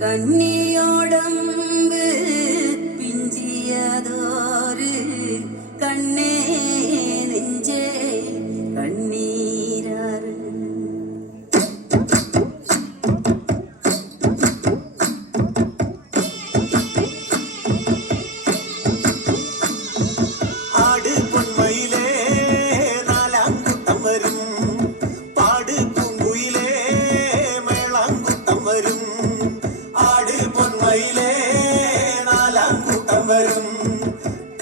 കണ്ണിയോടമ്പ് പിഞ്ചിയതോര് കണ്ണേ നെഞ്ചേ കണ്ണീരാറ്. ആട് പൊന്മയിലേ നാലാംകൂട്ടം വരും, പാട് പൂങ്കുയിലേ മേളാങ്കൂട്ടം വരും. ആട് പൊന്മയിലേ നാലാംകൂട്ടം വരും,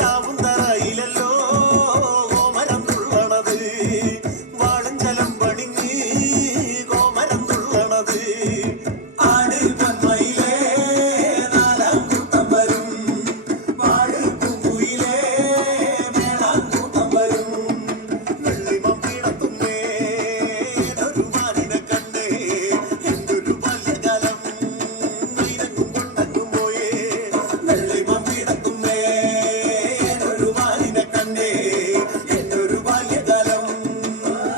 കാവുന്തറയിലല്ലോ കോമരം തുള്ളണത്, വാളഞ്ചലം പണിഞ്ഞ് കോമരം തുള്ളണത്. ആട് പൊന്മയിലേ നാലാംകൂട്ടം വരും, പാട് പൂങ്കുയിലേ മേളാങ്കൂട്ടം വരും. വെള്ളിമം പീടത്തുന്നേ ഏതൊരു മാനിനെ കണ്ടേ, എന്തൊരു ബാല്യകാലം മൈനങ്ങും കൊണ്ടങ്ങും പോയേ. വെള്ളിമം പീടത്തുന്നേ ഏതൊരു മാനിനെ കണ്ടേ, എന്തൊരു ബാല്യകാലം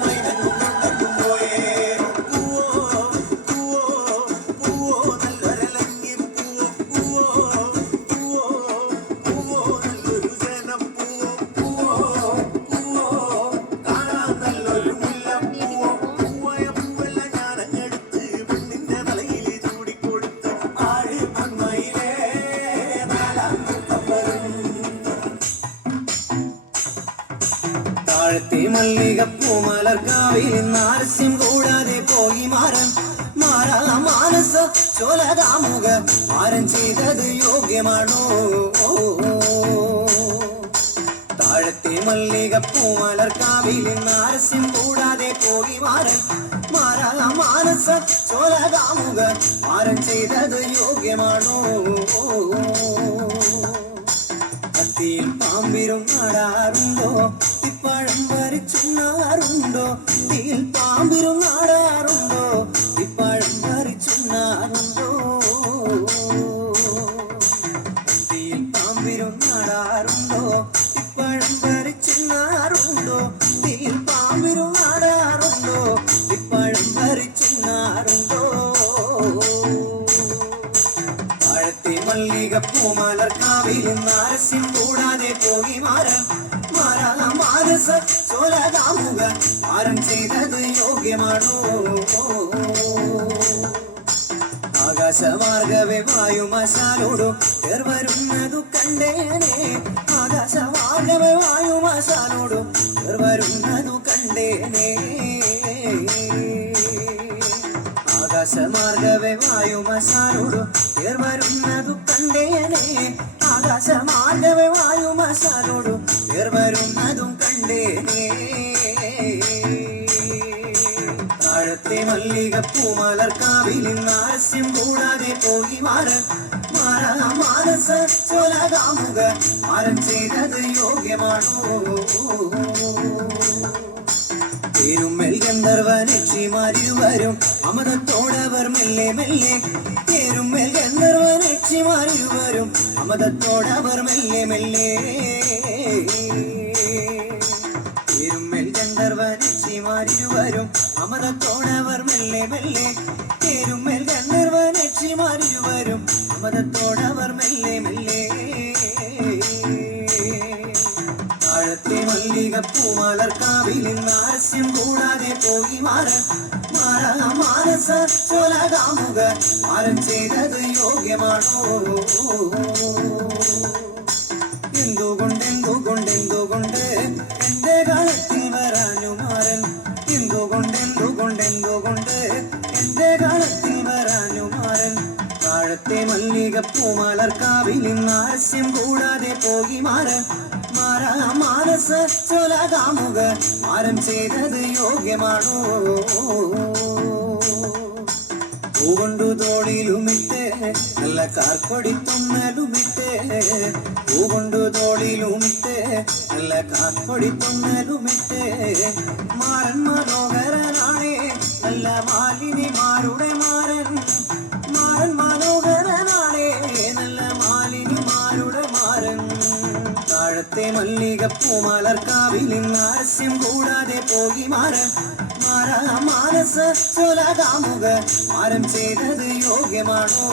മൈനങ്ങും കൊണ്ടങ്ങും പോയേ. പൂവോ പൂവോ പൂവോ നല്ലൊരലങ്ങി പൂവോ, പൂവോ പൂവോ പൂവോ നല്ലൊരു ജനം പൂവോ, പൂവോ പൂവോ കാണാൻ നല്ലൊരു മുല്ലപ്പൂവോ. പൂവായ പൂവെല്ലാം ഞാനങ്ങെടുത്ത് പെണ്ണിന്റെ തലയിൽ ചൂടിക്കൊടുത്ത്. ആട് പൊന്മയിലേ നാലാംകൂട്ടം വരും. താഴത്തെ മല്ലികപ്പൂ മലർക്കാവിൽ നാരസ്യം കൂടാതെ പോയി മാറൻ മാറാ മാനസ ചോലകാമുക മാരൻ ചെയ്തത് യോഗ്യമാണോ? താഴത്തെ മല്ലികപ്പൂ മലർക്കാവിൽ നാരസ്യം കൂടാതെ പോയി മാറൻ മാറാ മാനസ ചോലകാമുക മാരൻ ചെയ്തത് യോഗ്യമാണോ? കത്തിയിൽ പാമ്പിരും നാടാറുണ്ടോ, തിപ്പഴം വരിച്ചുണ്ണാറുണ്ടോ? തീയിൽ പാമ്പിരും നാടാറുണ്ടോ, തിപ്പഴം വരിച്ചുണ്ണാറുണ്ടോ? കത്തിയിൽ പാമ്പിരും നാടാറുണ്ടോ, തിപ്പഴം വരിച്ചുണ്ണാറുണ്ടോ? തീയിൽ പാമ്പിരും നാടാറുണ്ടോ, തിപ്പഴം വരിച്ചുണ്ണാറുണ്ടോ? താഴത്തെ മല്ലികപ്പൂ മലർക്കാവിൽ നാരസ്യം കൂടാതെ പോയി മാറൻ മാറാ മാനസ ചോലകാമുക മാരൻ ചെയ്തത് യോഗ്യമാണോ? ആകാശമാർഗവേ വായുമശാലോടു വരുന്നതു കണ്ടേനെ, ആകാശമാർഗവേ വായുമശാലോടു വരുന്നതു കണ്ടേനെ. ആകാശമാർഗവേ വായുമശാലോടു വരുന്നതു കണ്ടേനെ, ആകാശമാർഗവേ വായുമശാലോടു വരുന്നതും കണ്ടേനെ. താഴത്തെ മല്ലികപ്പൂ മലർക്കാവിൽ നാരസ്യം കൂടാതെ പോയി മാറൻ മാറാ മാനസ ചോലകാമുക മാരൻ ചെയ്തത് യോഗ്യമാണോ? തേരുമ്മൽ ഗന്ധർവനക്ഷിമാരിരുവരും അമതത്തോടവർ മെല്ലെ മെല്ലെ, തേരുമ്മൽ ഗന്ധർവനക്ഷിമാരിരുവരും അമതത്തോടവർ മെല്ലെ മെല്ലെ. തേരുമ്മൽ ഗന്ധർവനക്ഷിമാരിരുവരും അമതത്തോടവർ മെല്ലെ മെല്ലെ, തേരുമ്മൽ ഗന്ധർവനക്ഷിമാരിരുവരും അമതത്തോടവർ മെല്ലെ മെല്ലെ. താഴത്തെ മല്ലികപ്പൂ മലർക്കാവിൽ നാരസ്യം കൂടാതെ പോയി മാറൻ മാറാ മാനസ ചോലകാമുക മാരൻ ചെയ്തത് യോഗ്യമാണോ? എന്തുകൊണ്ടെന്തുകൊണ്ട് എന്റെ കാലത്തിൽ വരാനു മാറൻ, എന്തുകൊണ്ട് എന്റെ കാലത്തിൽ വരാനു മാറൻ. താഴത്തെ മല്ലികപ്പൂ മലർക്കാവിൽ നാരസ്യം കൂടാതെ പോയി മാറൻ മാറാ മാനസ ചോലകാമുക മാരൻ ചെയ്തത് യോഗ്യമാണോ? പൂകൊണ്ടു തോളിലുമിട്ട് നല്ല കാർക്കൊടിത്തൊന്നലുമിട്ട്, പൂകൊണ്ടു തോളിലുമിട്ട് നല്ല കാർക്കൊടിത്തൊന്നലുമിട്ട്. മാരൻ മനോഹരനാണേ നല്ല മാലിനിമാരുടെ മാരൻ, മാരൻ മനോഹരനാണേ നല്ല മാലിനിമാരുടെ മാരൻ. താഴ മാഴത്തെ മല്ലികപ്പൂ മലർക്കാവിൽ നിന്ന് ആരസ്യം കൂടാതെ പോകി മാറാൻ മാറാ മാനസ ചൊലകാമുക മാരം ചെയ്തത് യോഗ്യമാണോ